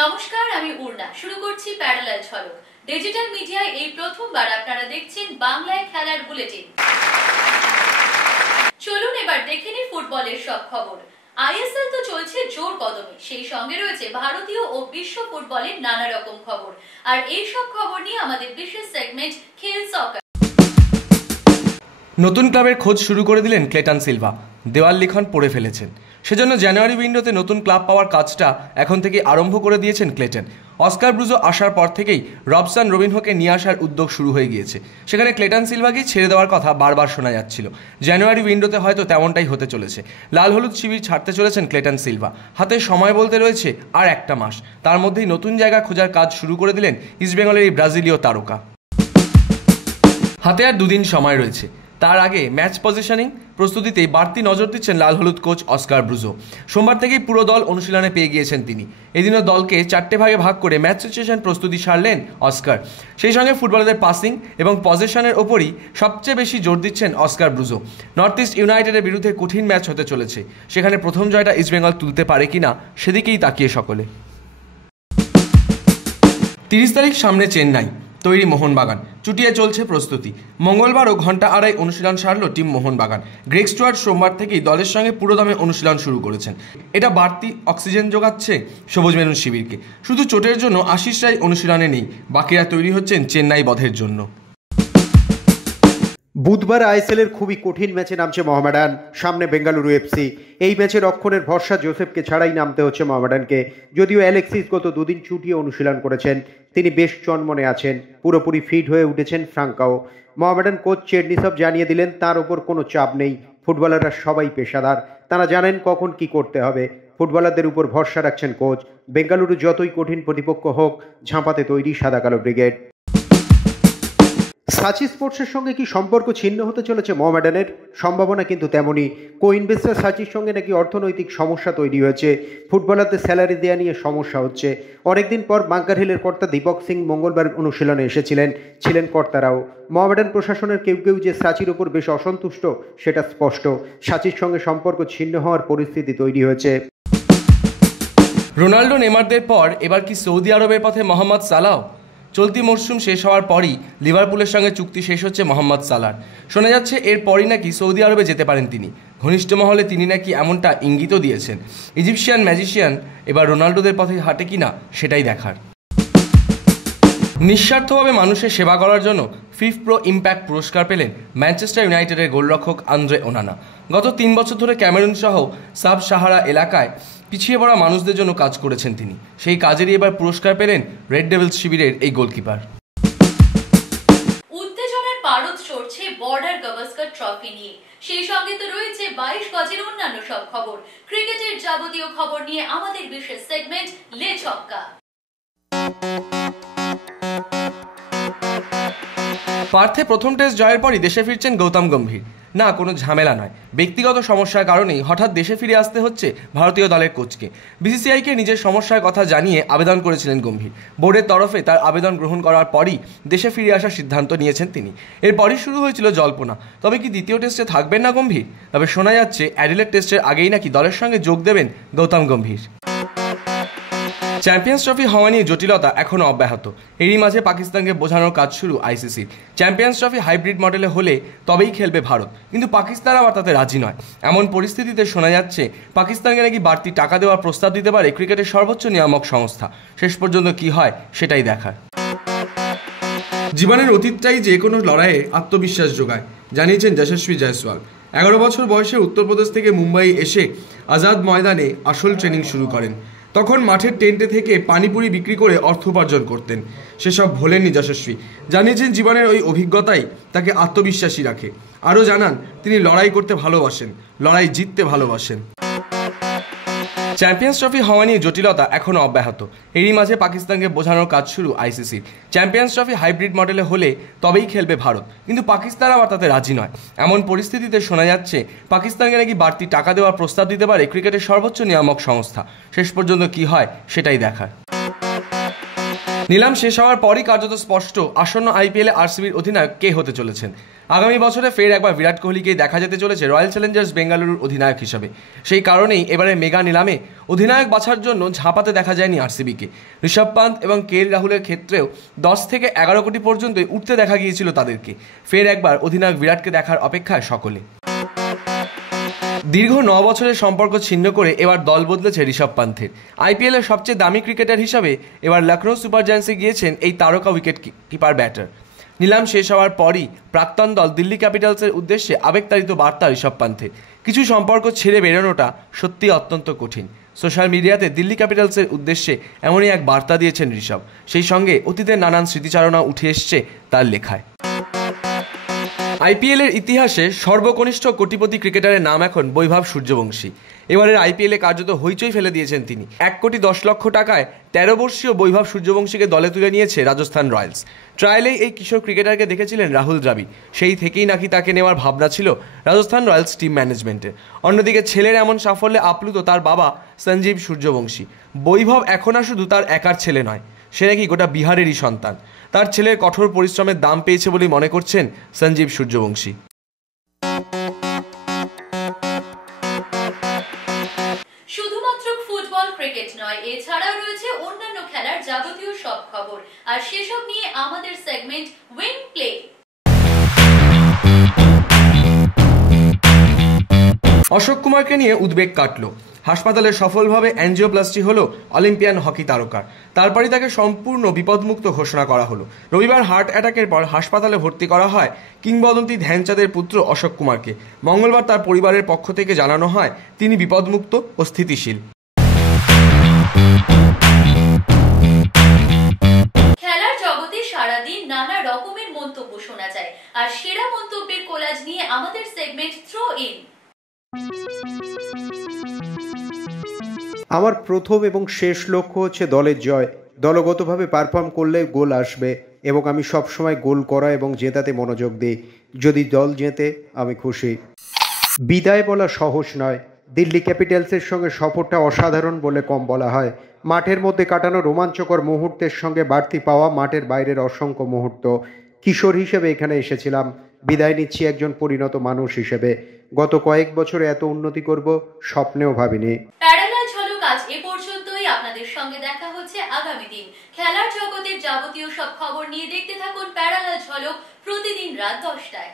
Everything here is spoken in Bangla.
নমস্কার, আমি উর্না। শুরু করছি প্যারালাল ঝলক। ডিজিটাল মিডিয়ায় এই প্রথমবার আপনারা দেখছেন বাংলায় খেলার বুলেটিন। চলুন এবার দেখে নিই ফুটবলের সব খবর। আইএসএল তো চলছে জোর কদমে, সেই সঙ্গে রয়েছে ভারতীয় ও বিশ্ব ফুটবলের নানা রকম খবর। আর এই সব খবর নিয়ে আমাদের বিশেষ সেগমেন্ট খেল সকার। নতুন ক্লাবের খোঁজ শুরু করে দিলেন ক্লেটন সিলভা। দেওয়াল লিখন পড়ে ফেলেছেন, সেজন্য জানুয়ারি উইন্ডোতে নতুন ক্লাব পাওয়ার কাজটা এখন থেকে আরম্ভ করে দিয়েছেন ক্লেটন। অস্কার ব্রুজো আসার পর থেকেই রবসন রবিনহোকে নিয়ে আসার উদ্যোগ শুরু হয়ে গিয়েছে। সেখানে ক্লেটন সিলভাকেই ছেড়ে দেওয়ার কথা বারবার শোনা যাচ্ছিল। জানুয়ারি উইন্ডোতে হয়তো তেমনটাই হতে চলেছে। লাল হলুদ শিবির ছাড়তে চলেছেন ক্লেটন সিলভা। হাতে সময় বলতে রয়েছে আর একটা মাস। তার মধ্যেই নতুন জায়গা খোঁজার কাজ শুরু করে দিলেন ইস্টবেঙ্গলের এই ব্রাজিলীয় তারকা। হাতে আর দুদিন সময় রয়েছে। তার আগে ম্যাচ পজিশনিং প্রস্তুতিতেই বাড়তি নজর দিচ্ছেন লাল হলুদ কোচ অস্কার ব্রুজো। সোমবার থেকেই পুরো দল অনুশীলনে পেয়ে গিয়েছেন তিনি। এদিনও দলকে 4টে ভাগে ভাগ করে ম্যাচ সিচুয়েশন প্রস্তুতি সারলেন অস্কার। সেই সঙ্গে ফুটবলারদের পাসিং এবং পজিশনের ওপরই সবচেয়ে বেশি জোর দিচ্ছেন অস্কার ব্রুজো। নর্থ ইস্ট ইউনাইটেডের বিরুদ্ধে কঠিন ম্যাচ হতে চলেছে। সেখানে প্রথম জয়টা ইস্টবেঙ্গল তুলতে পারে কিনা সেদিকেই তাকিয়ে সকলে। 30 তারিখ সামনে চেন্নাই, তৈরি মোহনবাগান। চুটিয়ে চলছে প্রস্তুতি। মঙ্গলবারও ঘন্টা আড়াই অনুশীলন সারল টিম মোহনবাগান। গ্রেগ স্টুয়ার্ট সোমবার থেকেই দলের সঙ্গে পুরোদমে অনুশীলন শুরু করেছেন। এটা বাড়তি অক্সিজেন যোগাচ্ছে সবুজ মেরুন শিবিরকে। শুধু চোটের জন্য আশিস রায় অনুশীলনে নেই, বাকিরা তৈরি হচ্ছেন চেন্নাই বধের জন্য। বুধবার আইএসএলের খুবই কঠিন ম্যাচে নামছে মোহামেডান, সামনে বেঙ্গালুরু এফসি। এই ম্যাচে রক্ষণের ভরসা জোসেফকে ছাড়াই নামতে হচ্ছে মোহামেডানকে। যদিও অ্যালেক্সিস গত দুদিন চুটিয়ে অনুশীলন করেছেন, তিনি বেশ চনমনে আছেন, পুরোপুরি ফিট হয়ে উঠেছেন ফ্রাঙ্কাও। মোহামেডান কোচ চেরনিসভ জানিয়ে দিলেন তার ওপর কোনো চাপ নেই। ফুটবলাররা সবাই পেশাদার, তারা জানেন কখন কি করতে হবে। ফুটবলারদের উপর ভরসা রাখছেন কোচ। বেঙ্গালুরু যতই কঠিন প্রতিপক্ষ হোক, ঝাঁপাতে তৈরি সাদা কালো ব্রিগেড। সাচি স্পোর্টসের সঙ্গে কি সম্পর্ক ছিন্ন হতে চলেছে মোহামেডানের? সম্ভাবনা কিন্তু তেমনই। কো-ইনভেস্টর সাচির সঙ্গে নাকি অর্থনৈতিক সমস্যা তৈরি হয়েছে। ফুটবলারদের স্যালারি দেওয়া নিয়ে সমস্যা হচ্ছে। অনেকদিন পর বাঙ্কার হিলের কর্তা দীপক সিং মঙ্গলবার অনুশীলনে এসেছিলেন, ছিলেন কর্তারাও। মোহামেডান প্রশাসনের কেউ কেউ যে সাচির উপর বেশ অসন্তুষ্ট সেটা স্পষ্ট। সাচির সঙ্গে সম্পর্ক ছিন্ন হওয়ার পরিস্থিতি তৈরি হয়েছে। রোনাল্ডো নেমারদের পর এবার কি সৌদি আরবের পথে মোহাম্মদ সালাহ? চলতি মরশুম শেষ হওয়ার পরই লিভারপুলের সঙ্গে চুক্তি শেষ হচ্ছে মোহাম্মদ সালাহর। শোনা যাচ্ছে এরপরই নাকি সৌদি আরবে যেতে পারেন তিনি। ঘনিষ্ঠ মহলে তিনি নাকি এমনটা ইঙ্গিতও দিয়েছেন। ইজিপশিয়ান ম্যাজিশিয়ান এবার রোনাল্ডোদের পথে হাঁটে কিনা সেটাই দেখার। নিঃস্বার্থভাবে মানুষের সেবা করার জন্য ফিফ প্রো ইম্প্যাক্ট পুরস্কার পেলেন ম্যানচেস্টার ইউনাইটেডের গোলরক্ষক আন্দ্রে ওনানা। গত 3 বছর ধরে ক্যামেরুন সহ সাব সাহারা এলাকায় পিছিয়ে পড়া মানুষদের জন্য কাজ করেছেন তিনি। সেই কাজেরই এবার পুরস্কার পেলেন রেড ডেভিলস শিবিরের এই গোলকিপার। উত্তেজনার পারদ চড়ছে বর্ডার গাভাস্কার ট্রফি নিয়ে। সেই সঙ্গে তো রয়েছে 22 গজের অন্যান্য সব খবর। ক্রিকেটের যাবতীয় খবর নিয়ে আমাদের বিশেষ সেগমেন্ট লে ছক্কা। পার্থে প্রথম টেস্ট জয়ের পরই দেশে ফিরছেন গৌতম গম্ভীর। না, কোনো ঝামেলা নয়, ব্যক্তিগত সমস্যার কারণেই হঠাৎ দেশে ফিরে আসতে হচ্ছে ভারতীয় দলের কোচকে। বিসিসিআইকে নিজের সমস্যার কথা জানিয়ে আবেদন করেছিলেন গম্ভীর। বোর্ডের তরফে তার আবেদন গ্রহণ করার পরই দেশে ফিরে আসার সিদ্ধান্ত নিয়েছেন তিনি। এরপরই শুরু হয়েছিল জল্পনা, তবে কি দ্বিতীয় টেস্টে থাকবেন না গম্ভীর? তবে শোনা যাচ্ছে অ্যাডিলেড টেস্টের আগেই নাকি দলের সঙ্গে যোগ দেবেন গৌতম গম্ভীর। চ্যাম্পিয়ন্স ট্রফি হওয়া নিয়ে জটিলতা এখনও অব্যাহত। এরই মাঝে পাকিস্তানকে বোঝানোর কাজ শুরু আইসিসির। চ্যাম্পিয়ন্স ট্রফি হাইব্রিড মডেলে হলে তবেই খেলবে ভারত, কিন্তু পাকিস্তান আবার তাতে রাজি নয়। এমন পরিস্থিতিতে শোনা যাচ্ছে পাকিস্তানকে নাকি বাড়তি টাকা দেওয়ার প্রস্তাব দিতে পারে ক্রিকেটের সর্বোচ্চ নিয়ামক সংস্থা। শেষ পর্যন্ত কি হয় সেটাই দেখার। জীবনের অতীতটাই যে কোনো লড়াইয়ে আত্মবিশ্বাস যোগায়, জানিয়েছেন যশস্বী জয়সওয়াল। 11 বছর বয়সে উত্তরপ্রদেশ থেকে মুম্বাই এসে আজাদ ময়দানে আসল ট্রেনিং শুরু করেন। তখন মাঠের টেন্টে থেকে পানিপুরি বিক্রি করে অর্থ উপার্জন করতেন। সেসব ভোলেননি যশস্বী। জানিয়েছেন জীবনের ওই অভিজ্ঞতাই তাকে আত্মবিশ্বাসী রাখে। আরও জানান তিনি লড়াই করতে ভালোবাসেন, লড়াই জিততে ভালোবাসেন। চ্যাম্পিয়ন্স ট্রফি হওয়া নিয়ে জটিলতা এখনও অব্যাহত। এরই মাঝে পাকিস্তানকে বোঝানোর কাজ শুরু আইসিসির। চ্যাম্পিয়ন্স ট্রফি হাইব্রিড মডেলে হলে তবেই খেলবে ভারত, কিন্তু পাকিস্তান আবার তাতে রাজি নয়। এমন পরিস্থিতিতে শোনা যাচ্ছে পাকিস্তানকে নাকি বাড়তি টাকা দেওয়ার প্রস্তাব দিতে পারে ক্রিকেটের সর্বোচ্চ নিয়ামক সংস্থা। শেষ পর্যন্ত কি হয় সেটাই দেখার। নিলাম শেষ হওয়ার পরই কার্যত স্পষ্ট আসন্ন আইপিএলে আরসিবির অধিনায়ক কে হতে চলেছেন। আগামী বছরে ফের একবার বিরাট কোহলিকেই দেখা যেতে চলেছে রয়্যাল চ্যালেঞ্জার্স বেঙ্গালুরুর অধিনায়ক হিসেবে। সেই কারণেই এবারে মেগা নিলামে অধিনায়ক বাছার জন্য ঝাঁপাতে দেখা যায়নি আরসিবিকে। ঋষভ পান্ত এবং কে এল রাহুলের ক্ষেত্রেও 10 থেকে 11 কোটি পর্যন্তই উঠতে দেখা গিয়েছিল তাদেরকে। ফের একবার অধিনায়ক বিরাটকে দেখার অপেক্ষায় সকলে। দীর্ঘ 9 বছরের সম্পর্ক ছিন্ন করে এবার দল বদলেছে ঋষভ পান্থের। আইপিএলের সবচেয়ে দামি ক্রিকেটার হিসাবে এবার লখনৌ সুপার জায়ান্টসে গিয়েছেন এই তারকা উইকেট কিপার ব্যাটার। নিলাম শেষ হওয়ার পরই প্রাক্তন দল দিল্লি ক্যাপিটালসের উদ্দেশ্যে আবেগতাড়িত বার্তা ঋষভ পান্থের। কিছু সম্পর্ক ছেড়ে বেরোনোটা সত্যি অত্যন্ত কঠিন। সোশ্যাল মিডিয়াতে দিল্লি ক্যাপিটালসের উদ্দেশ্যে এমনই এক বার্তা দিয়েছেন ঋষভ। সেই সঙ্গে অতীতের নানান স্মৃতিচারণা উঠে এসছে তার লেখায়। আইপিএলের ইতিহাসে সর্বকনিষ্ঠ কোটিপতি ক্রিকেটারের নাম এখন বৈভব সূর্যবংশী। এবারের আইপিএলে কার্যত হইচই ফেলে দিয়েছেন তিনি। 1 কোটি 10 লক্ষ টাকায় 13 বর্ষীয় বৈভব সূর্যবংশীকে দলে তুলে নিয়েছে রাজস্থান রয়্যালস। ট্রায়ালেই এই কিশোর ক্রিকেটারকে দেখেছিলেন রাহুল দ্রাবিড়। সেই থেকেই নাকি তাকে নেওয়ার ভাবনা ছিল রাজস্থান রয়্যালস টিম ম্যানেজমেন্টের। অন্যদিকে ছেলের এমন সাফল্যে আপ্লুত তার বাবা সঞ্জীব সূর্যবংশী। বৈভব এখন আর শুধু তার একার ছেলে নয়, সে নাকি গোটা বিহারেরই সন্তান। তার ছেলের কঠোর পরিশ্রমের দাম পেয়েছে বলেই মনে করছেন সঞ্জীব সূর্যবংশী। শুধুমাত্র ফুটবল ক্রিকেট নয়, এছাড়াও রয়েছে অন্যান্য খেলার যাবতীয় সব খবর, আর সেসব নিয়ে আমাদের সেগমেন্ট উইং প্লে। অশোক কুমারকে নিয়ে উদ্বেগ কাটল। হাসপাতালে সফলভাবে অ্যাঞ্জিওপ্লাস্টি হলো অলিম্পিয়ান হকি তারকার। তারপরই তাকে সম্পূর্ণ বিপদমুক্ত ঘোষণা করা হলো। রবিবার হার্ট অ্যাটাকের পর হাসপাতালে ভর্তি করা হয় কিংবদন্তি ধ্যানচাঁদের পুত্র অশোক কুমারকে। মঙ্গলবার তার পরিবারের পক্ষ থেকে জানানো হয় তিনি বিপদমুক্ত ও স্থিতিশীল। খেলার জগতে সারাদিন নানা রকমের মন্তব্য শোনা যায়, আর সেরা মন্তব্যের কোলাজ নিয়ে আমাদের সেগমেন্ট থ্রো ইন। আমার প্রথম এবং শেষ লক্ষ্য হচ্ছে দলের জয়। দলগতভাবে পারফর্ম করলে গোল আসবে এবং আমি সবসময় গোল করা এবং জেতাতে মনোযোগ দিই। যদি দল জেতে আমি খুশি। বিদায় বলা সহজ নয়। দিল্লি ক্যাপিটালসের সঙ্গে সফরটা অসাধারণ বলে কম বলা হয়। মাঠের মধ্যে কাটানো রোমাঞ্চকর মুহূর্তের সঙ্গে বাড়তি পাওয়া মাঠের বাইরের অসংখ্য মুহূর্ত। কিশোর হিসেবে এখানে এসেছিলাম, বিদায় নিচ্ছি একজন পরিণত মানুষ হিসেবে। গত কয়েক বছরে এত উন্নতি করব স্বপ্নেও ভাবিনি। প্যারালাল ঝলক আজ এ পর্যন্তই। আপনাদের সঙ্গে দেখা হচ্ছে আগামী দিন। খেলার জগতের যাবতীয় সব খবর নিয়ে দেখতে থাকুন প্যারালাল ঝলক প্রতিদিন রাত 10টায়।